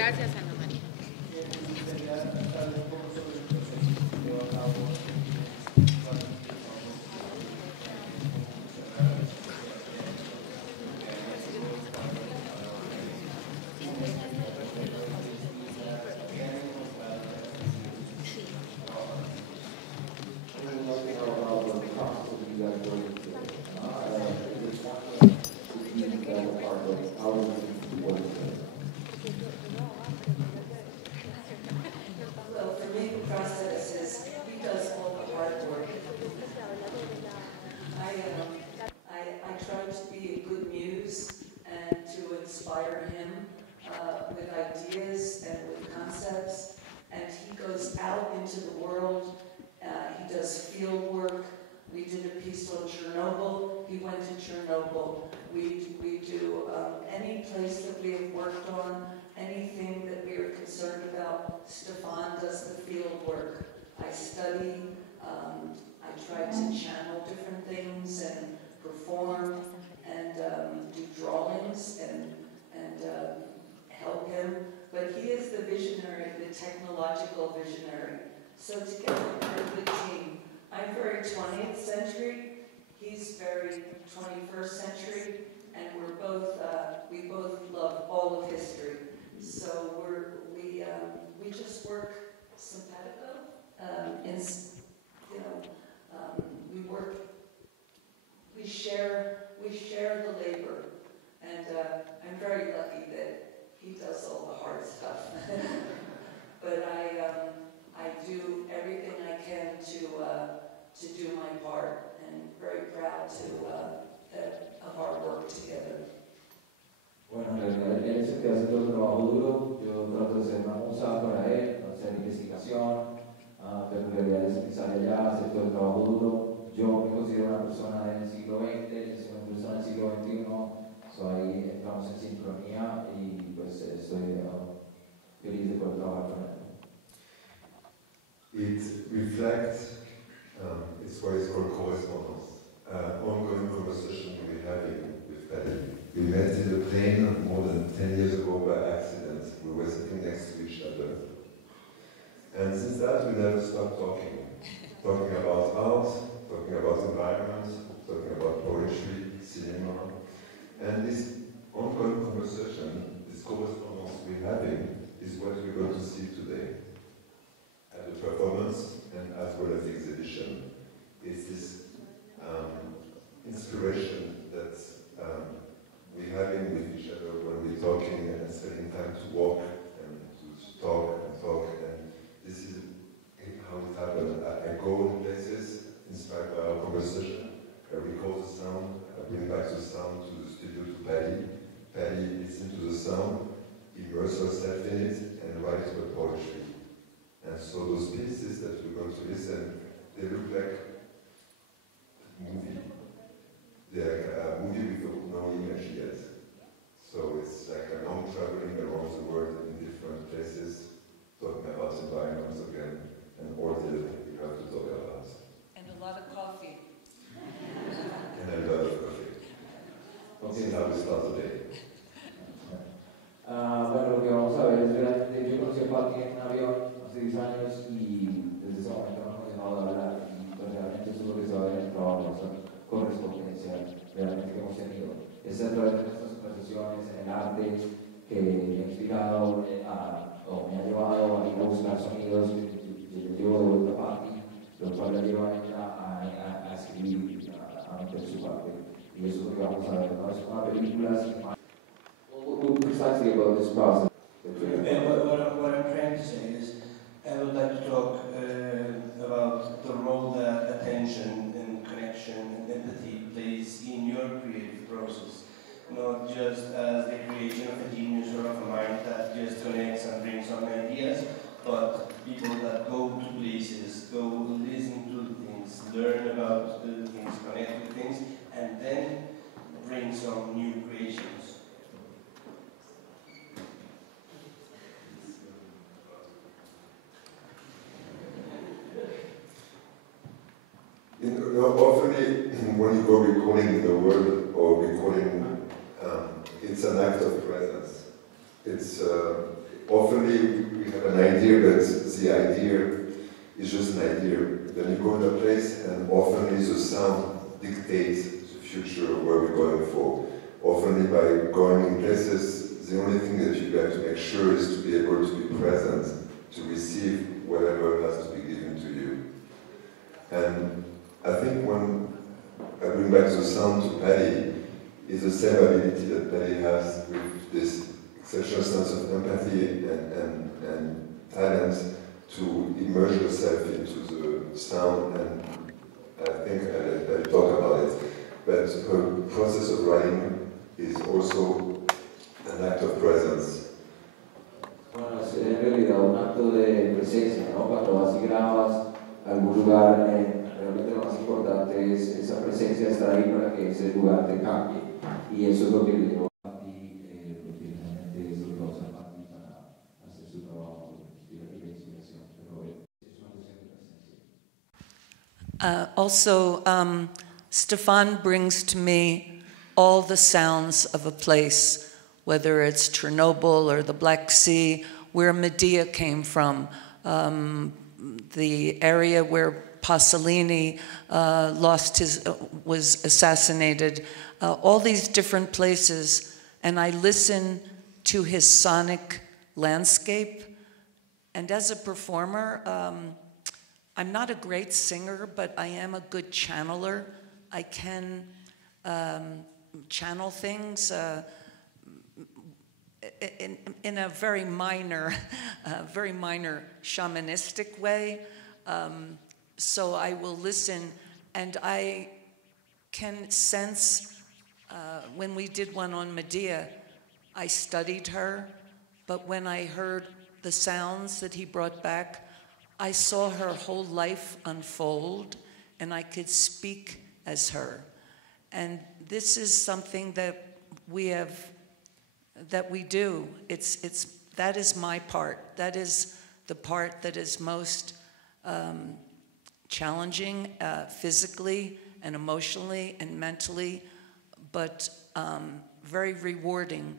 Gracias, Ana María. Technological visionary. So together we're a good team. I'm very 20th century, he's very 21st century, and we both love all of history. So we just work simpatico. We share the labor, and I'm very lucky that he does all the hard stuff. But I do everything I can to do my part, and very proud of our work together. Bueno, en realidad él es el que hace todo el trabajo duro. Yo trato de ser una musa para él, hacer investigación, pero en realidad es el que sale allá, hacer todo el trabajo duro. Yo me considero una persona del siglo XX, él es una persona del siglo XXI, ahí entramos en sincronía y pues estoy feliz de poder trabajar con él. It reflects, it's what is called correspondence, ongoing conversation we're having with Patti. We met in a plane more than 10 years ago by accident. We were sitting next to each other. And since that, we never stopped talking. Talking about art, talking about environment, talking about poetry, cinema. And this ongoing conversation, this correspondence we're having, is what we're going to see today. At the performance and as well as the exhibition. It's this inspiration that we're having with each other when we're talking and spending time to walk and to talk and talk. And this is how it happened. I go in places inspired by our conversation. I record the sound, I bring back the sound to the studio to Patti. Patti listens to the sound, immerse herself in it, and write her poetry. And so those pieces that we're going to listen, they look like a movie. They're like a movie with no image yet. So it's like a long traveling around the world in different places, talking about environments again, and all that we have to talk about. And a lot of coffee. And a lot of coffee. Okay, how we start today. Bueno, lo que vamos a ver es realmente, yo conocí a Patti en un avión hace 10 años y desde ese momento no hemos dejado de hablar y pues realmente eso es lo que se va a ver en el trabajo, esa correspondencia realmente que hemos tenido. Es a través de nuestras conversaciones en el arte que me ha inspirado o me ha llevado a ir a buscar sonidos que yo llevo de vuelta a Patti, lo cual la lleva a ella a escribir, a meter su parte. Y eso es lo que vamos a ver, ¿no? Es una película sin más. Precisely about this process. What I'm trying to say is, I would like to talk about the role that attention and connection and empathy plays in your creative process. Not just as the creation of a genius or of a mind that just connects and brings on ideas, but people that go to places, go listen to things, learn about things, connect with things, and then bring some new creations. Often when you go recording in the world or recording, it's an act of presence. It's often we have an idea, but the idea is just an idea. Then you go in a place, and often the sound dictates the future where we're going for. Often by going in places, the only thing that you have to make sure is to be able to be present, to receive whatever has to be given to you. And I think when I bring back the sound to Patti, is the same ability that Patti has with this exceptional sense of empathy and talent to immerse yourself into the sound, and I think I'll talk about it. But her process of writing is also an act of presence. Bueno, es en realidad un acto de presencia, ¿no? Cuando vas y grabas a algún lugar, realmente lo más importante es esa presencia, estar ahí para que ese lugar te cambie. Y eso es lo que le dio a Patti, porque realmente es lo que usa Patti para hacer su trabajo y la inspiración. Pero es una cuestión de presencia. Also, Stefan brings to me all the sounds of a place, whether it's Chernobyl or the Black Sea, where Medea came from, the area where Pasolini was assassinated, all these different places, and I listen to his sonic landscape. And as a performer, I'm not a great singer, but I am a good channeler. I can channel things in a very minor shamanistic way. So I will listen, and I can sense, when we did one on Medea, I studied her, but when I heard the sounds that he brought back, I saw her whole life unfold, and I could speak as her. And this is something that we do. That is my part. That is the part that is most challenging physically and emotionally and mentally, but very rewarding,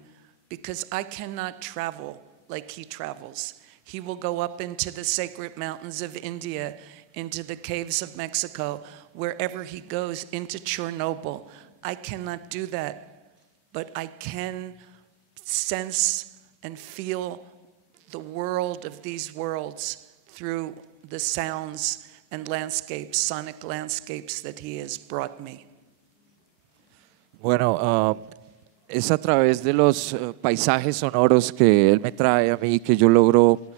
because I cannot travel like he travels. He will go up into the sacred mountains of India, into the caves of Mexico, wherever he goes, into Chernobyl. I cannot do that, but I can sense and feel the world of these worlds through the sounds and landscapes, sonic landscapes that he has brought me. Bueno, es a través de los paisajes sonoros que él me trae a mí que yo logro,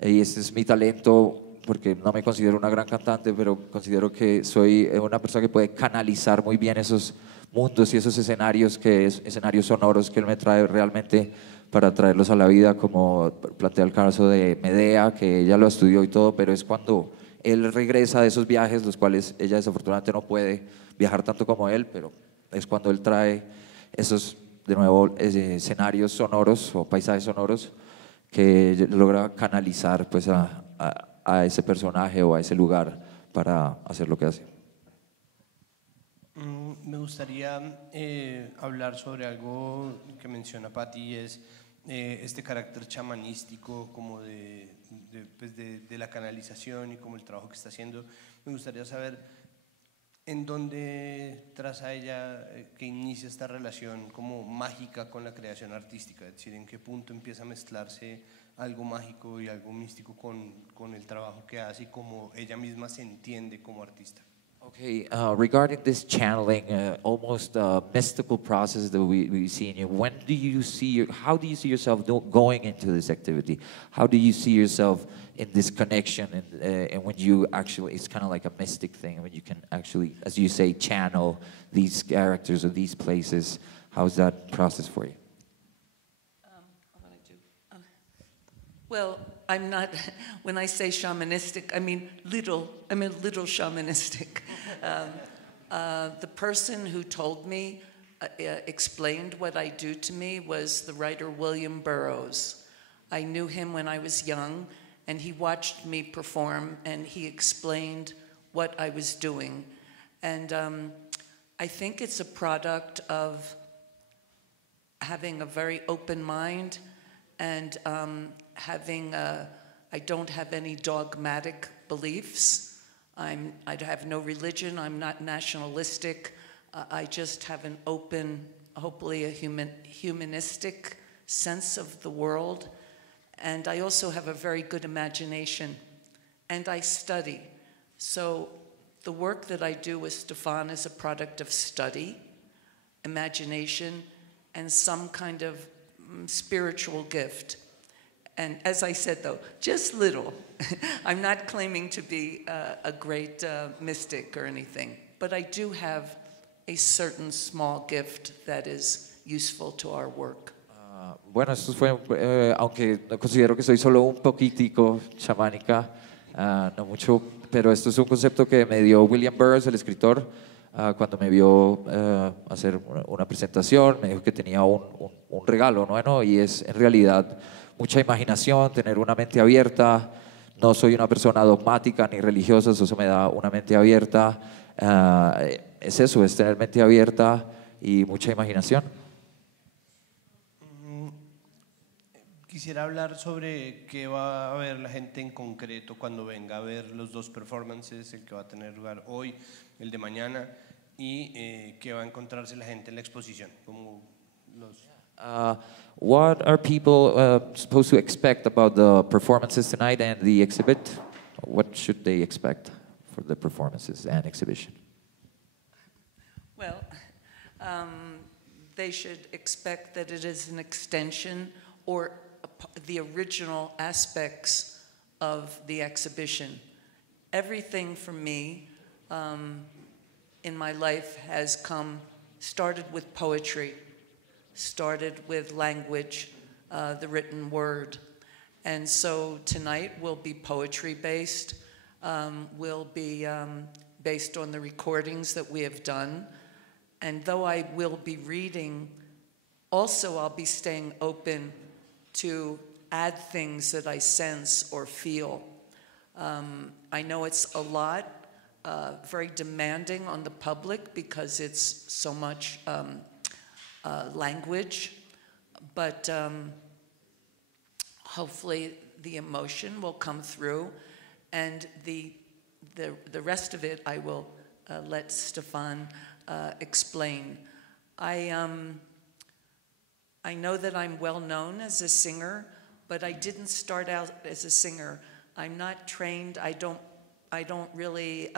y este es mi talento, porque no me considero una gran cantante, pero considero que soy una persona que puede canalizar muy bien esos mundos y esos escenarios, escenarios sonoros que él me trae realmente para traerlos a la vida, como plantea el caso de Medea, que ella lo estudió y todo, pero es cuando él regresa de esos viajes, los cuales ella desafortunadamente no puede viajar tanto como él, pero es cuando él trae esos, de nuevo, escenarios sonoros o paisajes sonoros que logra canalizar pues a ese personaje o a ese lugar para hacer lo que hace. Me gustaría hablar sobre algo que menciona Patti, es este carácter chamanístico como de la canalización y como el trabajo que está haciendo. Me gustaría saber en dónde traza ella que inicia esta relación como mágica con la creación artística, es decir, en qué punto empieza a mezclarse algo mágico y algo místico con el trabajo que hace y cómo ella misma se entiende como artista. Okay, regarding this channeling, almost mystical process that we see in you, how do you see yourself going into this activity? How do you see yourself in this connection? And when you actually, it's kind of like a mystic thing, when you can actually, as you say, channel these characters or these places. How's that process for you? Well, I'm not, when I say shamanistic, I mean little shamanistic. The person who told me, explained what I do to me was the writer William Burroughs. I knew him when I was young, and he watched me perform, and he explained what I was doing. And I think it's a product of having a very open mind and I don't have any dogmatic beliefs. I have no religion. I'm not nationalistic. I just have an open, hopefully a humanistic sense of the world. And I also have a very good imagination. And I study. So the work that I do with Stefan is a product of study, imagination, and some kind of spiritual gift. And as I said, though, just little. I'm not claiming to be a great mystic or anything, but I do have a certain small gift that is useful to our work. Bueno, esto fue, aunque no considero que soy solo un poquitico chamánica, no mucho, pero esto es un concepto que me dio William Burroughs, el escritor, cuando me vio hacer una presentación. Me dijo que tenía un regalo, ¿no? Y es en realidad mucha imaginación, tener una mente abierta. No soy una persona dogmática ni religiosa, eso me da una mente abierta. Es eso, es tener mente abierta y mucha imaginación. Quisiera hablar sobre qué va a ver la gente en concreto cuando venga a ver los dos performances, el que va a tener lugar hoy, el de mañana, y qué va a encontrarse la gente en la exposición. Como los... What are people supposed to expect about the performances tonight and the exhibit? What should they expect for the performances and exhibition? Well, they should expect that it is an extension or the original aspects of the exhibition. Everything for me in my life has started with poetry, started with language, the written word. And so tonight will be poetry based, will be based on the recordings that we have done. And though I will be reading, also I'll be staying open to add things that I sense or feel. I know it's a lot, very demanding on the public because it's so much language, but hopefully the emotion will come through, and the rest of it I will let Stefan explain. I know that I'm well known as a singer, but I didn't start out as a singer. I'm not trained. I don't really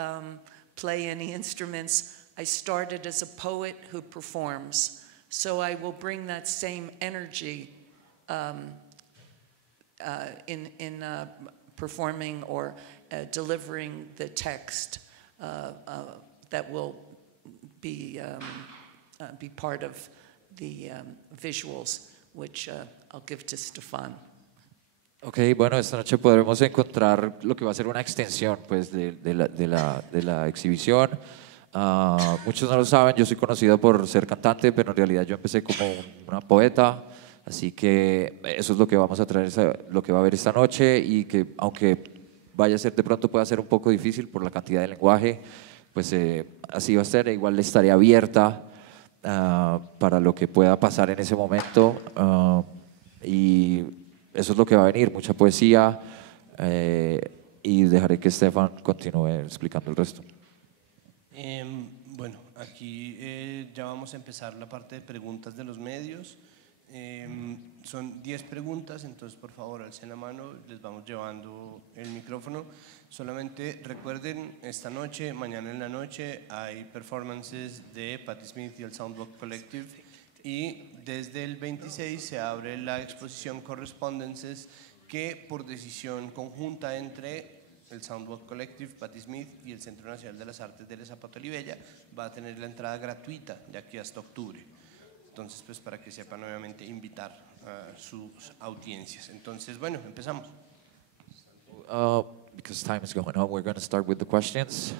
play any instruments. I started as a poet who performs. So I will bring that same energy in performing or delivering the text that will be part of the visuals, which I'll give to Stefan. Ok, bueno, esta noche podremos encontrar lo que va a ser una extensión pues, de la exhibición. Muchos no lo saben, yo soy conocido por ser cantante, pero en realidad yo empecé como una poeta, así que eso es lo que vamos a traer, lo que va a haber esta noche, y que aunque vaya a ser de pronto pueda ser un poco difícil por la cantidad de lenguaje, pues así va a ser. Igual estaré abierta para lo que pueda pasar en ese momento, y eso es lo que va a venir, mucha poesía, y dejaré que Stefan continúe explicando el resto. Bueno, aquí ya vamos a empezar la parte de preguntas de los medios. Son 10 preguntas, entonces por favor alcen la mano, les vamos llevando el micrófono. Solamente recuerden, esta noche, mañana en la noche, hay performances de Patti Smith y el Soundwalk Collective, y desde el 26 se abre la exposición Correspondences, que por decisión conjunta entre el Soundwalk Collective, Patti Smith y el Centro Nacional de las Artes de Zapato Olivella, va a tener la entrada gratuita de aquí hasta octubre. Entonces, pues para que sepan, obviamente, invitar a sus audiencias. Entonces, bueno, empezamos. Because time is going on, we're going to start with the questions,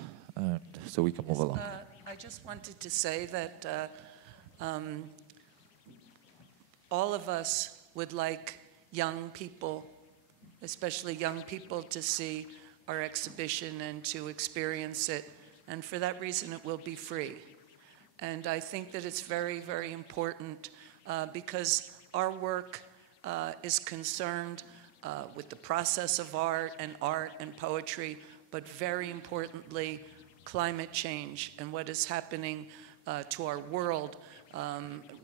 so we can move along. I just wanted to say that all of us would like young people, especially young people, to see our exhibition and to experience it, and for that reason it will be free. And I think that it's very, very important because our work is concerned with the process of art and poetry, but very importantly, climate change and what is happening to our world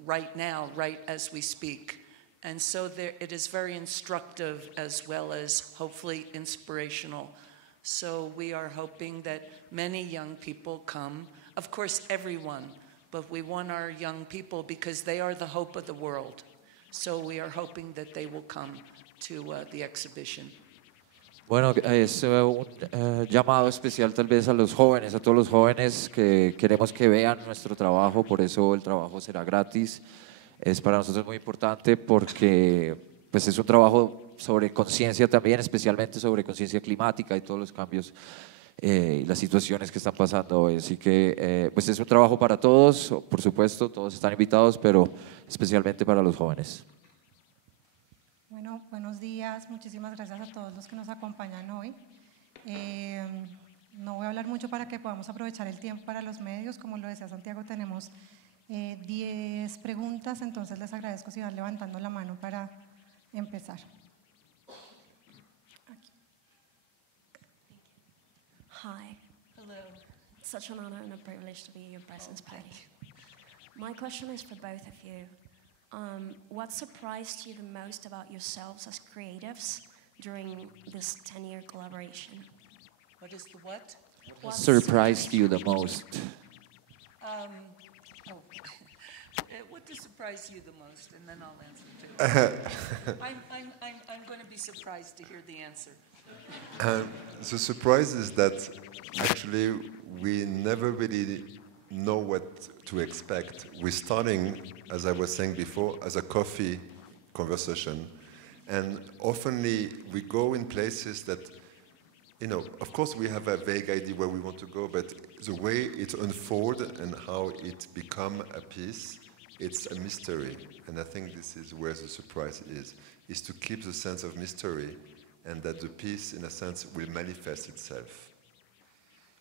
right now, right as we speak. And so it is very instructive as well as hopefully inspirational. So we are hoping that many young people come, of course everyone, but we want our young people because they are the hope of the world. So we are hoping that they will come to the exhibition. Bueno, es un llamado especial tal vez a los jóvenes, a todos los jóvenes que queremos que vean nuestro trabajo, por eso el trabajo será gratis. Es para nosotros muy importante porque pues, es un trabajo sobre conciencia también, especialmente sobre conciencia climática y todos los cambios y las situaciones que están pasando hoy. Así que pues es un trabajo para todos, por supuesto, todos están invitados, pero especialmente para los jóvenes. Bueno, buenos días, muchísimas gracias a todos los que nos acompañan hoy. No voy a hablar mucho para que podamos aprovechar el tiempo para los medios. Como lo decía Santiago, tenemos 10 preguntas, entonces les agradezco si van levantando la mano para empezar. Hi. Hello. It's such an honor and a privilege to be in your presence, Patti. My question is for both of you. What surprised you the most about yourselves as creatives during this 10-year collaboration? What is the what? What Surprised you the most? What does surprise you the most? And then I'll answer too. I'm going to be surprised to hear the answer. The surprise is that actually we never really know what to expect. We're starting, as I was saying before, as a coffee conversation. And oftenly we go in places that, you know, of course we have a vague idea where we want to go, but the way it unfolds and how it becomes a piece, it's a mystery. And I think this is where the surprise is to keep the sense of mystery and that the piece, in a sense, will manifest itself.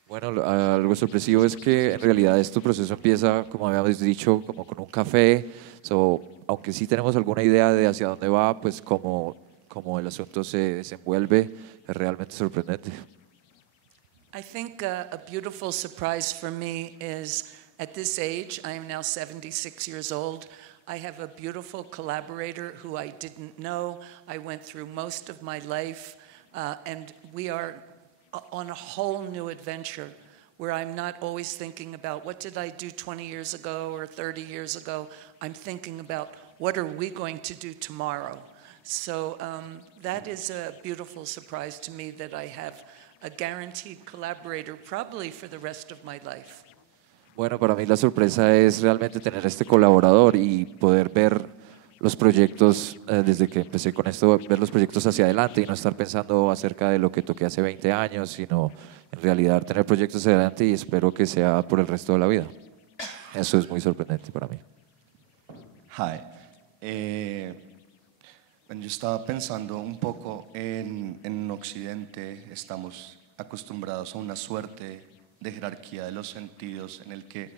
Bueno, algo sorpresivo es que en realidad este proceso empieza, como habíamos dicho, como con un café. Aunque sí tenemos alguna idea de hacia dónde va, pues como el asunto se desenvuelve, es realmente sorprendente. I think a beautiful surprise for me is at this age, I am now 76 years old, I have a beautiful collaborator who I didn't know. I went through most of my life, and we are on a whole new adventure where I'm not always thinking about what did I do 20 years ago or 30 years ago. I'm thinking about what are we going to do tomorrow. So that is a beautiful surprise to me that I have a guaranteed collaborator probably for the rest of my life. Bueno, para mí la sorpresa es realmente tener este colaborador y poder ver los proyectos, desde que empecé con esto, ver los proyectos hacia adelante y no estar pensando acerca de lo que toqué hace 20 años, sino en realidad tener proyectos hacia adelante y espero que sea por el resto de la vida. Eso es muy sorprendente para mí. Hi. Yo estaba pensando un poco en Occidente, estamos acostumbrados a una suerte de jerarquía de los sentidos en el que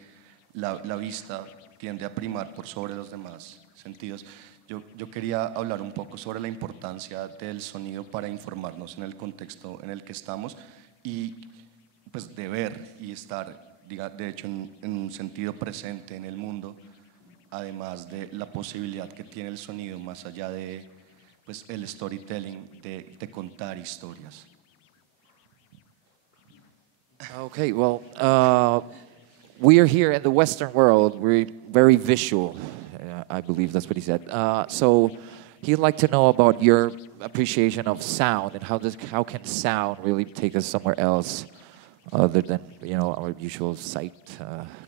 la vista tiende a primar por sobre los demás sentidos. Yo quería hablar un poco sobre la importancia del sonido para informarnos en el contexto en el que estamos y pues de ver y estar, de hecho, en un sentido presente en el mundo, además de la posibilidad que tiene el sonido más allá de pues, el storytelling, de contar historias. Okay, well, we are here in the Western world. We're very visual. I believe that's what he said. So he'd like to know about your appreciation of sound and how can sound really take us somewhere else other than our usual sight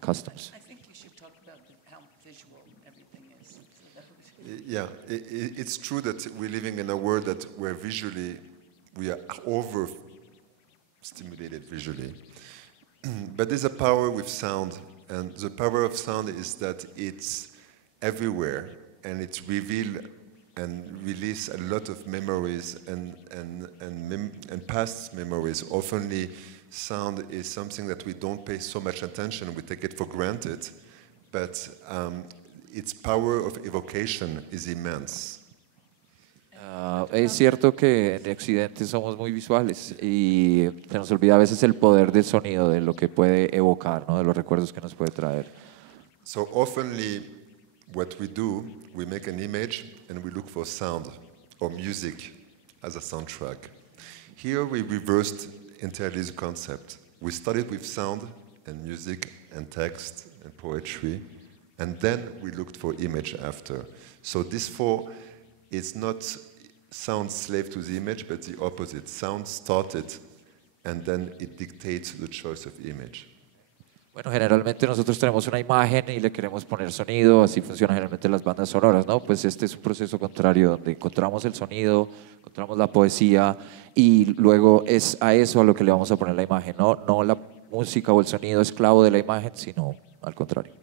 customs. I think you should talk about how visual everything is. Yeah, it's true that we're living in a world where visually we are overstimulated visually. But there's a power with sound, and the power of sound is that it's everywhere, and it reveals and releases a lot of memories and past memories. Oftenly, sound is something that we don't pay so much attention, we take it for granted, but its power of evocation is immense. Es cierto que en Occidente somos muy visuales y se nos olvida a veces el poder del sonido, de lo que puede evocar, ¿no? De los recuerdos que nos puede traer. So oftenly, what we do, we make an image and we look for sound or music as a soundtrack. Here we reversed entirely the concept. We started with sound and music and text and poetry, and then we looked for image after. So this four is not sound slave to the image, but the opposite. Sound started, and then it dictates the choice of image. Bueno, generalmente nosotros tenemos una imagen y le queremos poner sonido, así funcionan generalmente las bandas sonoras, ¿no? Pues este es un proceso contrario, donde encontramos el sonido, encontramos la poesía y luego es a eso a lo que le vamos a poner la imagen, no la música o el sonido esclavo de la imagen, sino al contrario.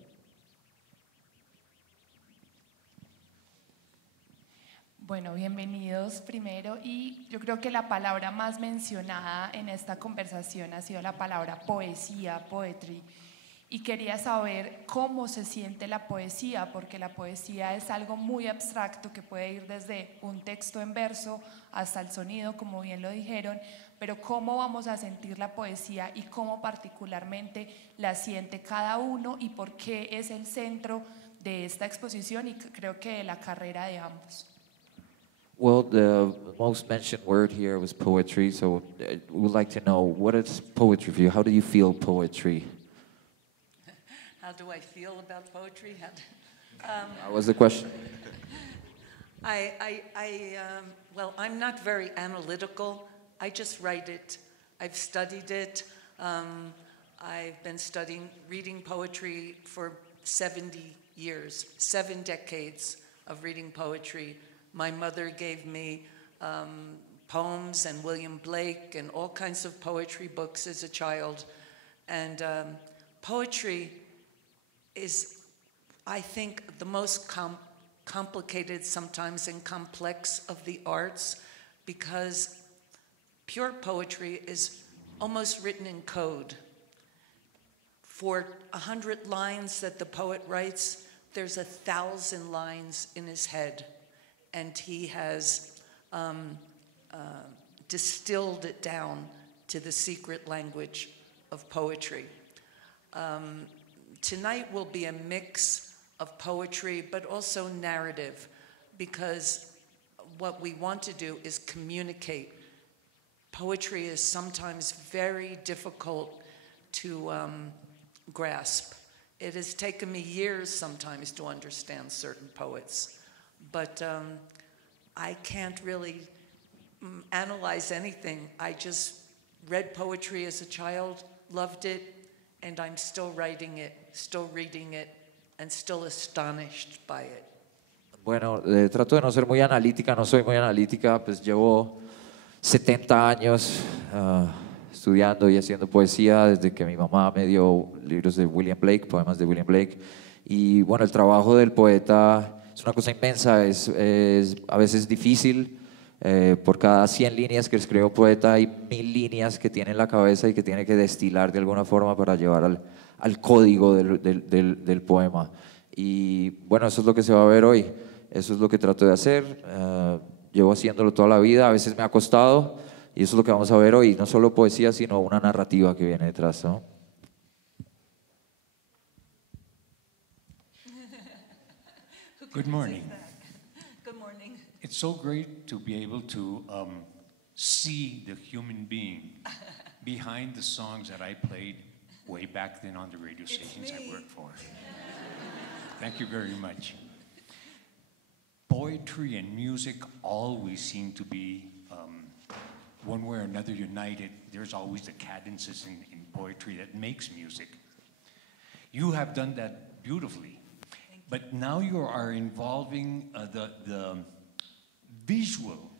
Bueno, bienvenidos primero, y yo creo que la palabra más mencionada en esta conversación ha sido la palabra poesía, poetry, y quería saber cómo se siente la poesía, porque la poesía es algo muy abstracto que puede ir desde un texto en verso hasta el sonido, como bien lo dijeron, pero cómo vamos a sentir la poesía y cómo particularmente la siente cada uno y por qué es el centro de esta exposición y creo que de la carrera de ambos. Well, the most mentioned word here was poetry, so we would like to know, what is poetry for you? How do you feel poetry? How do I feel about poetry? That was the question. Well, I'm not very analytical. I just write it. I've studied it. I've been reading poetry for 70 years, 7 decades of reading poetry. My mother gave me poems and William Blake and all kinds of poetry books as a child. And poetry is, I think, the most complicated sometimes and complex of the arts, because pure poetry is almost written in code. For 100 lines that the poet writes, there's 1,000 lines in his head. And he has distilled it down to the secret language of poetry. Tonight will be a mix of poetry, but also narrative, because what we want to do is communicate. Poetry is sometimes very difficult to grasp. It has taken me years sometimes to understand certain poets. But I can't really analyze anything. I just read poetry as a child, loved it, and I'm still writing it, still reading it, and still astonished by it. Bueno, trato de no ser muy analítica, no soy muy analítica, pues llevo 70 años estudiando y haciendo poesía desde que mi mamá me dio libros de William Blake, poemas de William Blake. Y bueno, el trabajo del poeta es una cosa inmensa, es a veces difícil. Por cada 100 líneas que escribe un poeta hay 1000 líneas que tiene en la cabeza y que tiene que destilar de alguna forma para llevar al código del poema. Y bueno, eso es lo que se va a ver hoy, eso es lo que trato de hacer. Llevo haciéndolo toda la vida, a veces me ha costado, y eso es lo que vamos a ver hoy, no solo poesía, sino una narrativa que viene detrás, ¿no? Good morning. Good morning. It's so great to be able to see the human being behind the songs that I played way back then on the radio stations I worked for. Thank you very much. Poetry and music always seem to be one way or another united. There's always the cadences in poetry that makes music. You have done that beautifully. But now you are involving the visual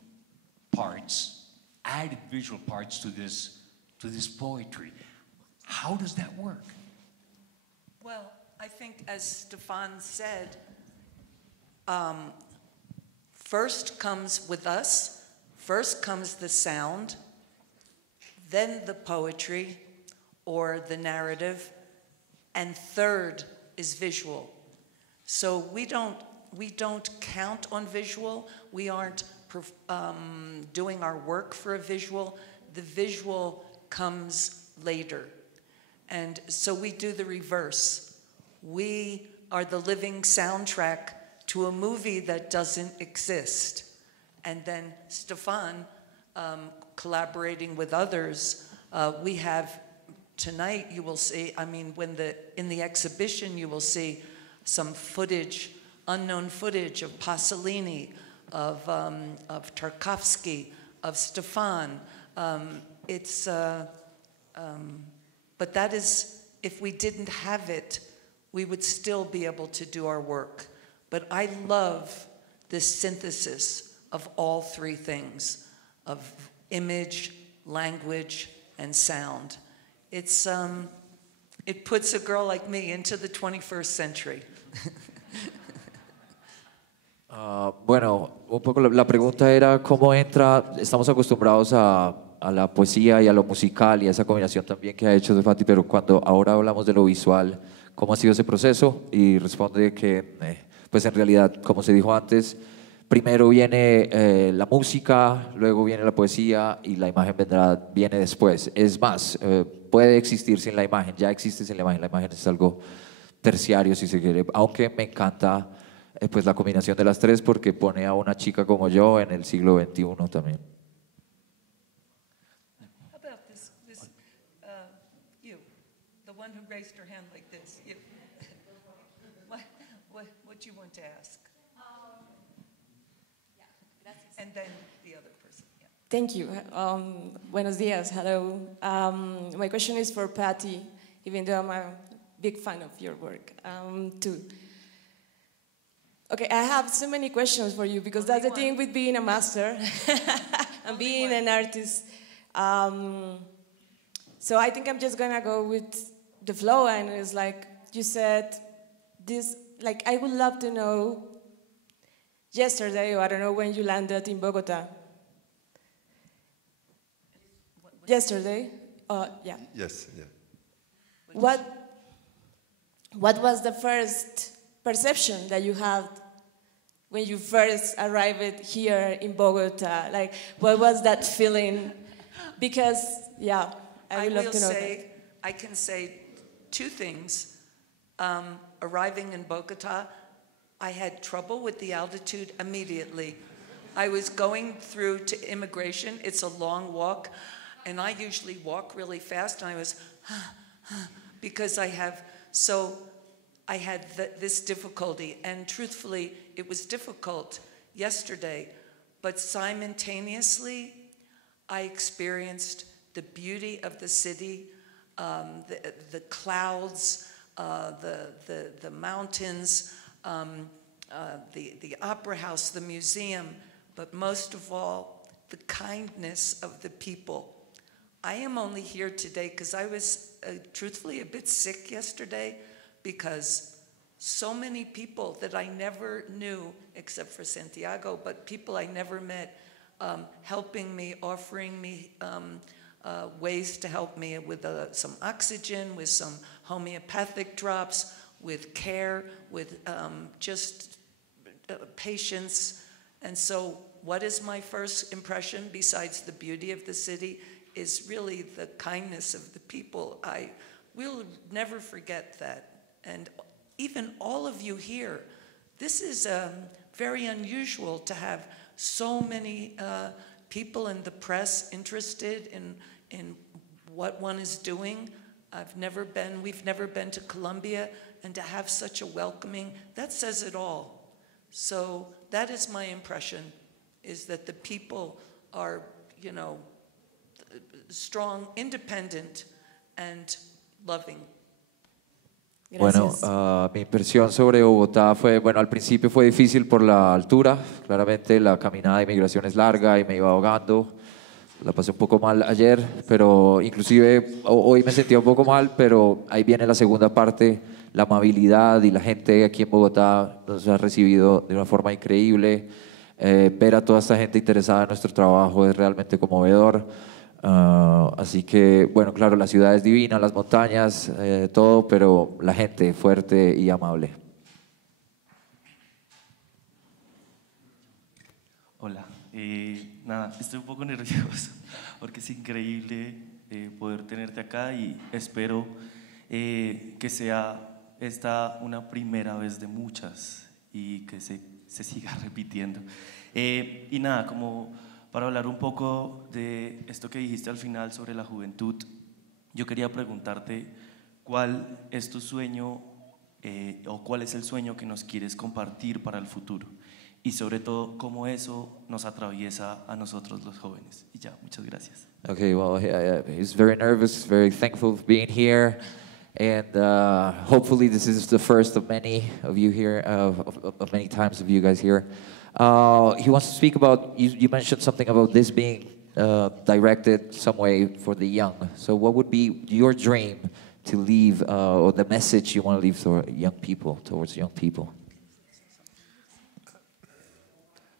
parts, added visual parts to this poetry. How does that work? Well, I think, as Stefan said, first comes with us, first comes the sound, then the poetry or the narrative, and third is visual. So we don't count on visual. We aren't doing our work for a visual. The visual comes later. And so we do the reverse. We are the living soundtrack to a movie that doesn't exist. And then Stefan, collaborating with others, we have tonight, you will see, I mean, in the exhibition, you will see some footage, unknown footage of Pasolini, of Tarkovsky, of Stefan. But that is, if we didn't have it, we would still be able to do our work. But I love this synthesis of all three things, of image, language, and sound. It puts a girl like me into the 21st century. Bueno, un poco la pregunta era cómo entra, estamos acostumbrados a la poesía y a lo musical y a esa combinación también que ha hecho Patti, pero cuando ahora hablamos de lo visual, ¿cómo ha sido ese proceso? Y responde que, pues en realidad, como se dijo antes, primero viene la música, luego viene la poesía y la imagen viene después. Es más, puede existir sin la imagen, ya existe sin la imagen es algo terciario si se quiere, aunque me encanta pues la combinación de las tres porque pone a una chica como yo en el siglo XXI también. How about this you, the one who raised her hand like this, you. What do you want to ask? And then the other person. Yeah. Thank you. Buenos días. Hello. My question is for Patti, even though I'm a big fan of your work too. Okay, I have so many questions for you because that's the thing with being a master and being an artist. So I think I'm just gonna go with the flow, and it's like you said, this. Like I would love to know. Yesterday, or I don't know when you landed in Bogota. Yesterday? Yeah. Yes, yeah. What was the first perception that you had when you first arrived here in Bogota? Like, what was that feeling? Because, yeah, I would love to know that. I can say two things. Arriving in Bogota, I had trouble with the altitude immediately. I was going through to immigration. It's a long walk, and I usually walk really fast, and I was, because I had this difficulty, and truthfully, it was difficult yesterday, but simultaneously, I experienced the beauty of the city, the clouds, the mountains, the opera house, the museum, but most of all, the kindness of the people. I am only here today because I was truthfully a bit sick yesterday because so many people that I never knew, except for Santiago, but people I never met, helping me, offering me ways to help me with some oxygen, with some homeopathic drops, with care, with just patience. And so what is my first impression, besides the beauty of the city, is really the kindness of the people. I will never forget that. And even all of you here, this is very unusual to have so many people in the press interested in what one is doing. We've never been to Colombia, and to have such a welcoming, that says it all. So that is my impression, is that the people are, strong, independent, and loving. Bueno, mi impresión sobre Bogotá fue, bueno, al principio fue difícil por la altura, claramente la caminada de migración es larga y me iba ahogando, la pasé un poco mal ayer, pero inclusive hoy me sentía un poco mal, pero ahí viene la segunda parte, la amabilidad y la gente aquí en Bogotá nos ha recibido de una forma increíble, ver a toda esta gente interesada en nuestro trabajo es realmente conmovedor. Así que, bueno, claro, la ciudad es divina, las montañas, todo, pero la gente fuerte y amable. Hola, Nada, estoy un poco nervioso porque es increíble poder tenerte acá y espero que sea esta una primera vez de muchas y que se siga repitiendo. Y nada, como para hablar un poco de esto que dijiste al final sobre la juventud, yo quería preguntarte cuál es tu sueño o cuál es el sueño que nos quieres compartir para el futuro y sobre todo cómo eso nos atraviesa a nosotros los jóvenes. Y ya, muchas gracias. Okay, well, he's very nervous, very thankful of being here, and hopefully this is the first of many of you here, of many times of you guys here. He wants to speak about, you mentioned something about this being directed some way for the young. So what would be your dream to leave, or the message you want to leave for young people, towards young people?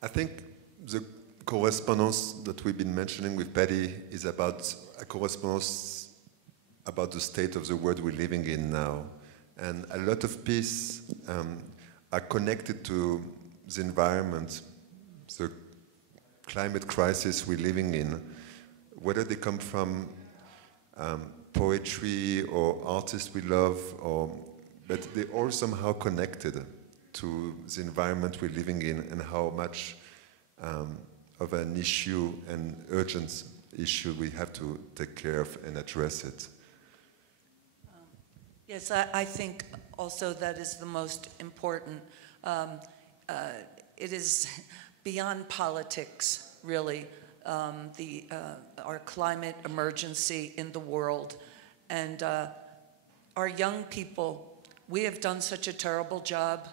I think the correspondence that we've been mentioning with Patti is about a correspondence about the state of the world we're living in now. And a lot of pieces are connected to the environment, the climate crisis we're living in, whether they come from poetry or artists we love, but they're all somehow connected to the environment we're living in and how much of an issue, an urgent issue, we have to take care of and address it. Yes, I think also that is the most important. It is beyond politics, really, our climate emergency in the world. And our young people, we have done such a terrible job.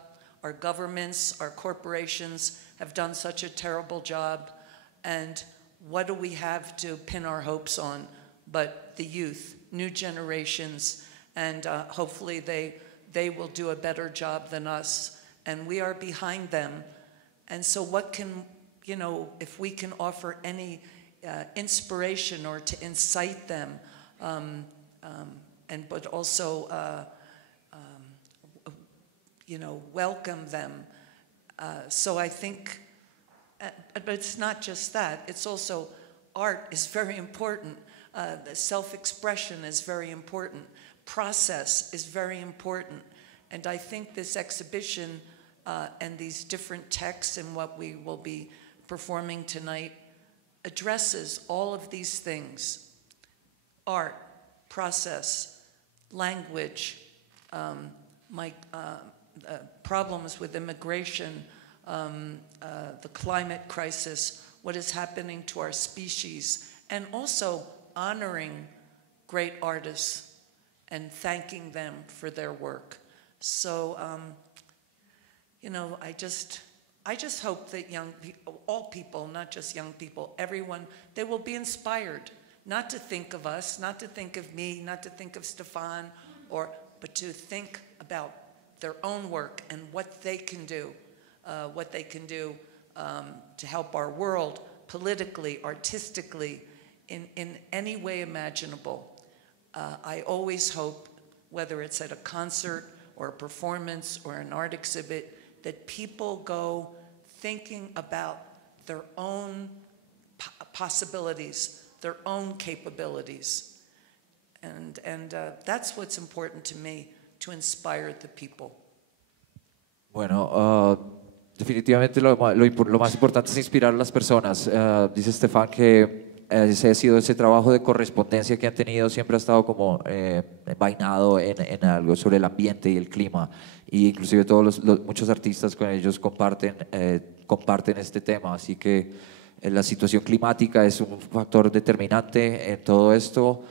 Our governments, our corporations have done such a terrible job. And what do we have to pin our hopes on but the youth, new generations, and hopefully they will do a better job than us. And we are behind them. And so what can, you know, if we can offer any inspiration or to incite them, but also, you know, welcome them. So I think, but it's not just that. It's also art is very important. The self-expression is very important. Process is very important. And I think this exhibition and these different texts and what we will be performing tonight addresses all of these things. Art, process, language, problems with immigration, the climate crisis, what is happening to our species, and also honoring great artists and thanking them for their work. So, you know, I just hope that young people, all people, not just young people, everyone, they will be inspired not to think of us, not to think of me, not to think of Stefan, but to think about their own work and what they can do to help our world politically, artistically, in any way imaginable. I always hope, whether it's at a concert or a performance or an art exhibit, that people go thinking about their own possibilities, their own capabilities. And that's what's important to me, to inspire the people. Bueno, definitivamente lo más importante es inspirar a las personas. Dice Stefan que ese ha sido ese trabajo de correspondencia que han tenido, siempre ha estado como envainado en algo sobre el ambiente y el clima, y inclusive muchos artistas con ellos comparten este tema, así que la situación climática es un factor determinante en todo esto.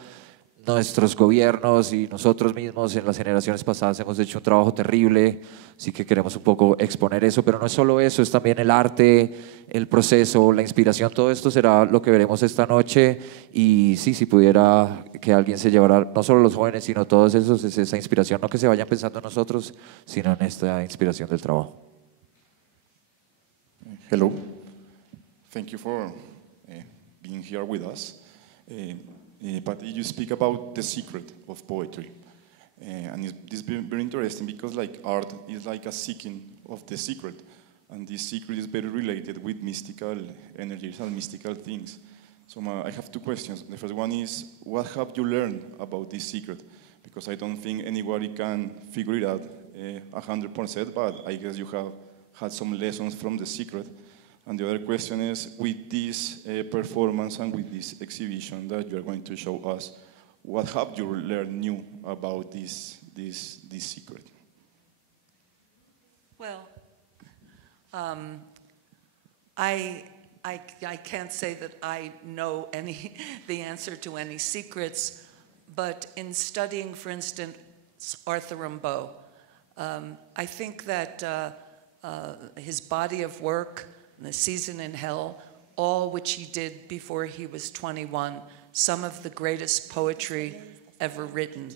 Nuestros gobiernos y nosotros mismos en las generaciones pasadas hemos hecho un trabajo terrible, así que queremos un poco exponer eso, pero no es solo eso, es también el arte, el proceso, la inspiración, todo esto será lo que veremos esta noche. Y sí, si pudiera que alguien se llevara, no solo los jóvenes, sino todos esos, es esa inspiración, no que se vayan pensando en nosotros, sino en esta inspiración del trabajo. Hello, thank you for being here with us. But you speak about the secret of poetry, and it's very interesting because like art is like a seeking of the secret, and this secret is very related with mystical energies and mystical things. So I have two questions. The first one is, what have you learned about this secret? Because I don't think anybody can figure it out 100%, but I guess you have had some lessons from the secret. And the other question is, with this performance and with this exhibition that you're going to show us, what have you learned new about this secret? Well, I can't say that I know the answer to any secrets, but in studying, for instance, Arthur Rimbaud, I think that his body of work, The Season in Hell, all which he did before he was 21, some of the greatest poetry ever written.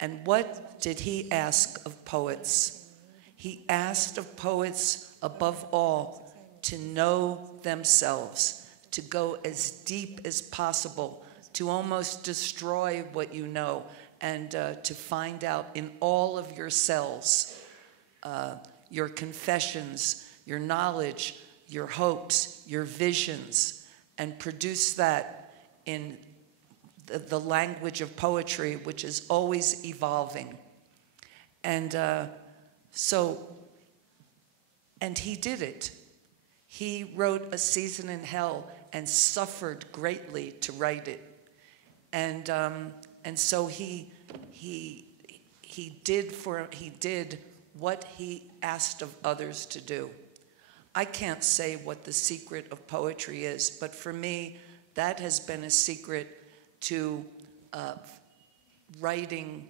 And what did he ask of poets? He asked of poets, above all, to know themselves, to go as deep as possible, to almost destroy what you know, and to find out in all of your cells, your confessions, your knowledge, your hopes, your visions, and produce that in the language of poetry, which is always evolving. And and he did it. He wrote A Season in Hell and suffered greatly to write it. And so he did what he asked of others to do. I can't say what the secret of poetry is, but for me, that has been a secret to writing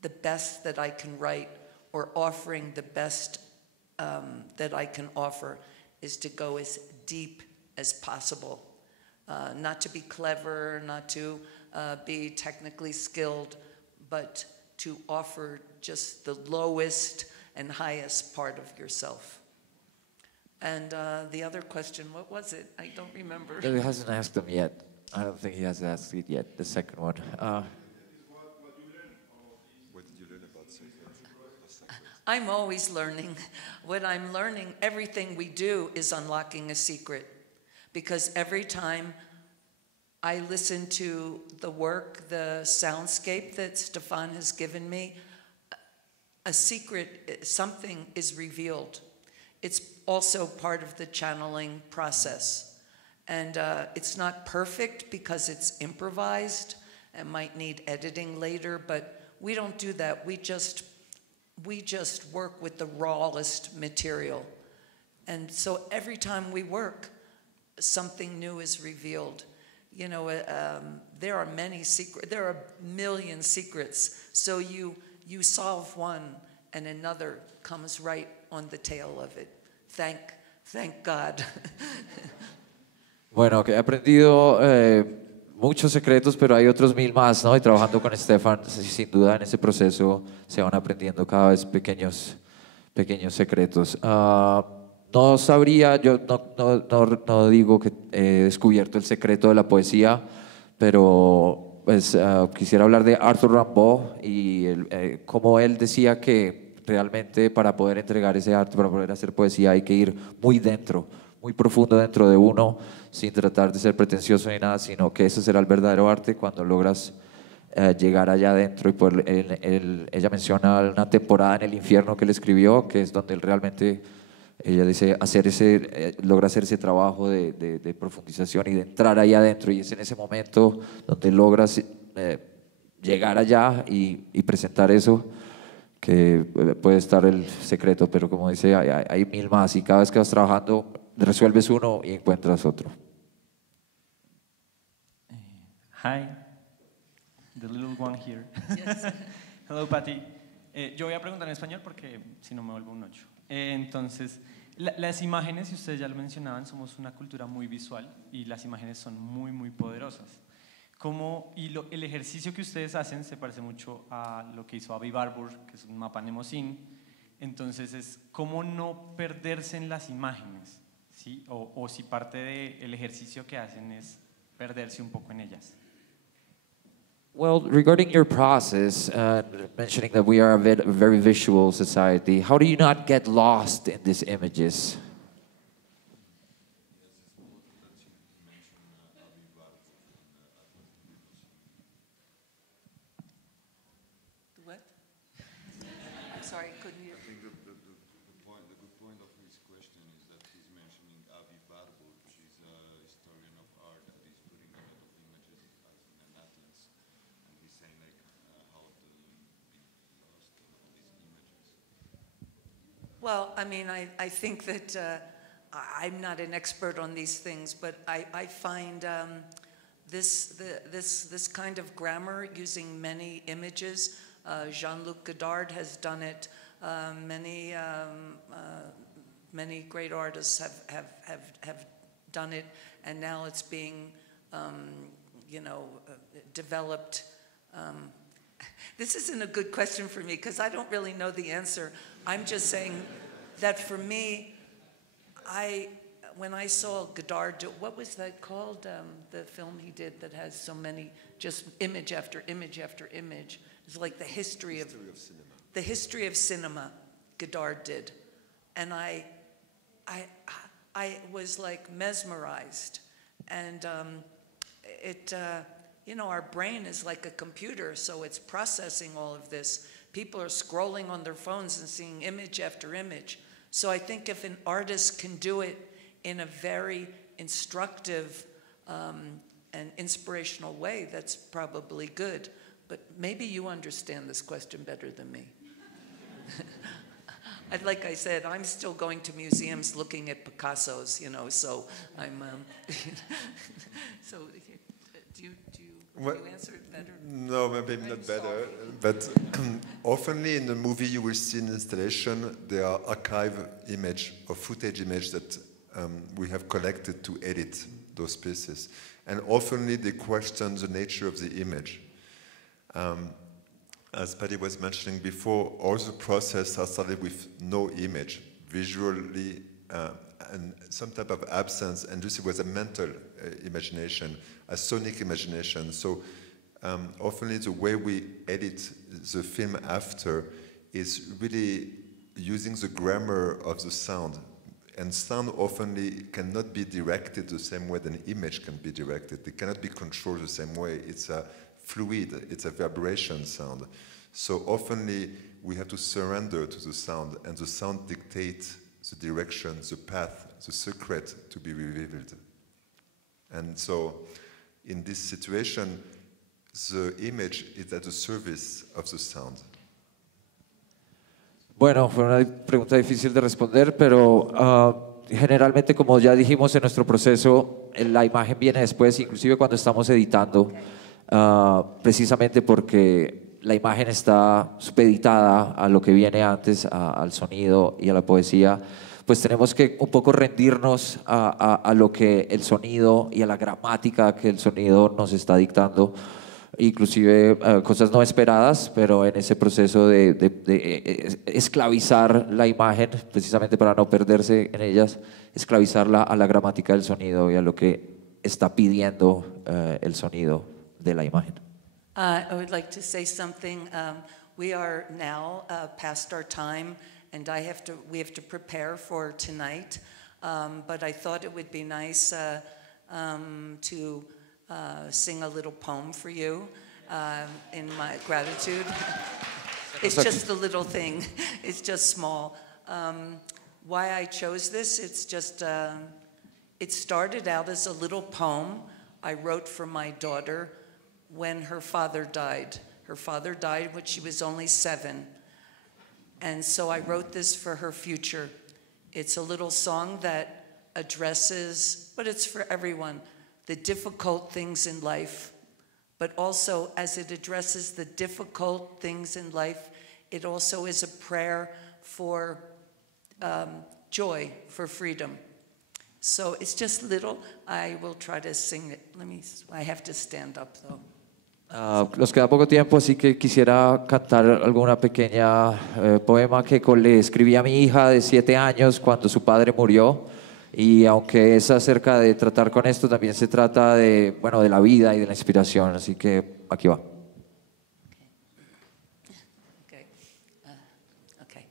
the best that I can write, or offering the best that I can offer, is to go as deep as possible. Not to be clever, not to be technically skilled, but to offer just the lowest and highest part of yourself. And the other question, what was it? I don't remember. He hasn't asked them yet. I don't think he has asked it yet, the second one. What did you learn about secret? I'm always learning. What I'm learning, everything we do is unlocking a secret. Because every time I listen to the work, the soundscape that Stefan has given me, a secret, something is revealed. It's also part of the channeling process. And it's not perfect because it's improvised and might need editing later, but we don't do that. We just work with the rawest material. And so every time we work, something new is revealed. You know, there are many secrets, there are a million secrets. So you solve one and another comes right on the tail of it. Thank God. Bueno, que he aprendido muchos secretos, pero hay otros 1000 más, ¿no? Y trabajando con Stefan, sin duda en ese proceso se van aprendiendo cada vez pequeños secretos. No sabría, yo no digo que he descubierto el secreto de la poesía, pero pues, quisiera hablar de Arthur Rimbaud y cómo él decía que realmente para poder entregar ese arte, para poder hacer poesía, hay que ir muy dentro, muy profundo dentro de uno, sin tratar de ser pretencioso ni nada, sino que ese será el verdadero arte cuando logras llegar allá adentro. Y por ella menciona una temporada en el infierno que él escribió, que es donde él realmente, ella dice, logra hacer ese trabajo de profundización y de entrar ahí adentro, y es en ese momento donde logras llegar allá y presentar eso, que puede estar el secreto, pero como dice, hay 1000 más, y cada vez que vas trabajando resuelves uno y encuentras otro. Hi, the little one here. Yes. Hello, Patti. Yo voy a preguntar en español porque si no me vuelvo un 8. Entonces, las imágenes, y ustedes ya lo mencionaban, somos una cultura muy visual y las imágenes son muy, muy poderosas. El ejercicio que ustedes hacen se parece mucho a lo que hizo Avi Barbour, que es un mapa Nemosine. Entonces, es cómo no perderse en las imágenes, ¿sí? O si parte del ejercicio que hacen es perderse un poco en ellas. Well, regarding your process, mentioning that we are a very visual society, how do you not get lost in these images? sorry, couldn't hear. I think the good point of his question is that he's mentioning Avivar, which is a historian of art that is putting a lot of images in Athens, and he's saying like how to be lost in all these images. Well, I mean, I think that I'm not an expert on these things, but I find this kind of grammar using many images. Jean-Luc Godard has done it. Many great artists have done it, and now it's being, developed. This isn't a good question for me because I don't really know the answer. I'm just saying that for me, when I saw Godard do, what was that called? The film he did that has so many, just image after image after image. It's like the history of cinema. The history of cinema, Godard did, and I was like mesmerized, and our brain is like a computer, so it's processing all of this. People are scrolling on their phones and seeing image after image. So I think if an artist can do it in a very instructive and inspirational way, that's probably good. But maybe you understand this question better than me. Like I said, I'm still going to museums looking at Picasso's, so I'm... so do you answer it better? No, maybe not better. But oftenly in the movie you will see an installation, there are archive image or footage image that we have collected to edit those pieces. And oftenly they question the nature of the image. As Patti was mentioning before, all the process has started with no image, visually, and some type of absence, and this was a mental imagination, a sonic imagination. So often the way we edit the film after is really using the grammar of the sound. And sound often cannot be directed the same way that an image can be directed. It cannot be controlled the same way. It's a fluid, it's a vibration sound. So often we have to surrender to the sound, and the sound dictates the direction, the path, the secret to be revealed. And so in this situation, the image is at the service of the sound. Bueno, fue una pregunta difícil de responder, pero generalmente, como ya dijimos en nuestro proceso, la imagen viene después, inclusive cuando estamos editando, precisamente porque la imagen está supeditada a lo que viene antes, al sonido y a la poesía. Pues tenemos que un poco rendirnos a lo que el sonido y a la gramática que el sonido nos está dictando, inclusive cosas no esperadas, pero en ese proceso de esclavizar la imagen, precisamente para no perderse en ellas, esclavizarla a la gramática del sonido y a lo que está pidiendo el sonido de la imagen. I would like to say something. We are now past our time, and we have to prepare for tonight. But I thought it would be nice to sing a little poem for you in my gratitude. It's just a little thing. It's just small. Why I chose this, it's just, it started out as a little poem I wrote for my daughter when her father died. Her father died when she was only 7. And so I wrote this for her future. It's a little song that addresses, but it's for everyone, the difficult things in life. But also, as it addresses the difficult things in life, it also is a prayer for joy, for freedom. So it's just little. I will try to sing it. I have to stand up though. Nos queda poco tiempo, así que quisiera cantar alguna pequeña poema que le escribí a mi hija de 7 años cuando su padre murió. Y aunque es acerca de tratar con esto, también se trata de, bueno, de la vida y de la inspiración. Así que aquí va. Okay.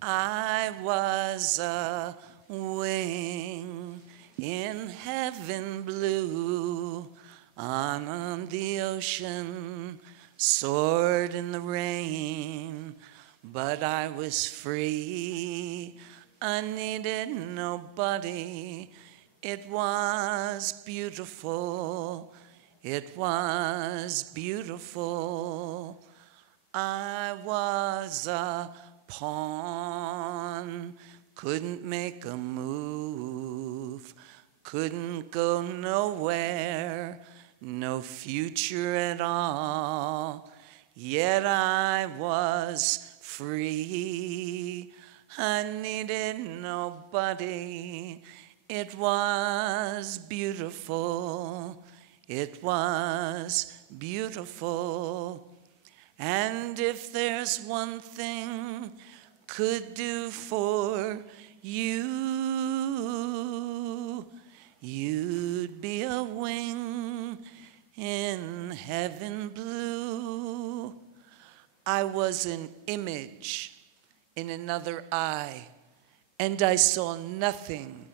I was a wing in heaven blue, on the ocean, soared in the rain, but I was free. I needed nobody. It was beautiful. It was beautiful. I was a pawn, couldn't make a move, couldn't go nowhere, no future at all. Yet I was free. I needed nobody. It was beautiful. It was beautiful. And if there's one thing could do for you, you'd be a wing in heaven blue. I was an image in another eye, and I saw nothing,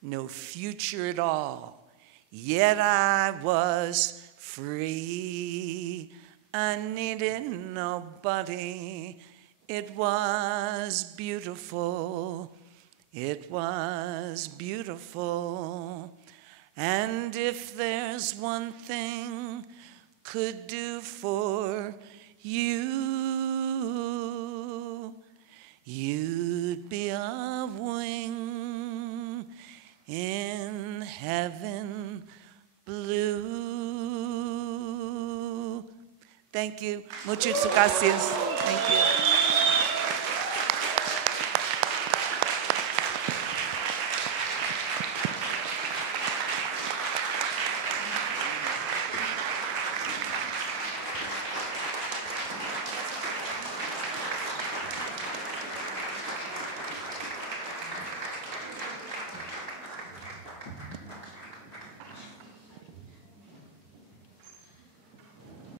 no future at all. Yet I was free. I needed nobody. It was beautiful. It was beautiful. And if there's one thing could do for you, you'd be a wing in heaven blue. Thank you. Muchas gracias. Thank you.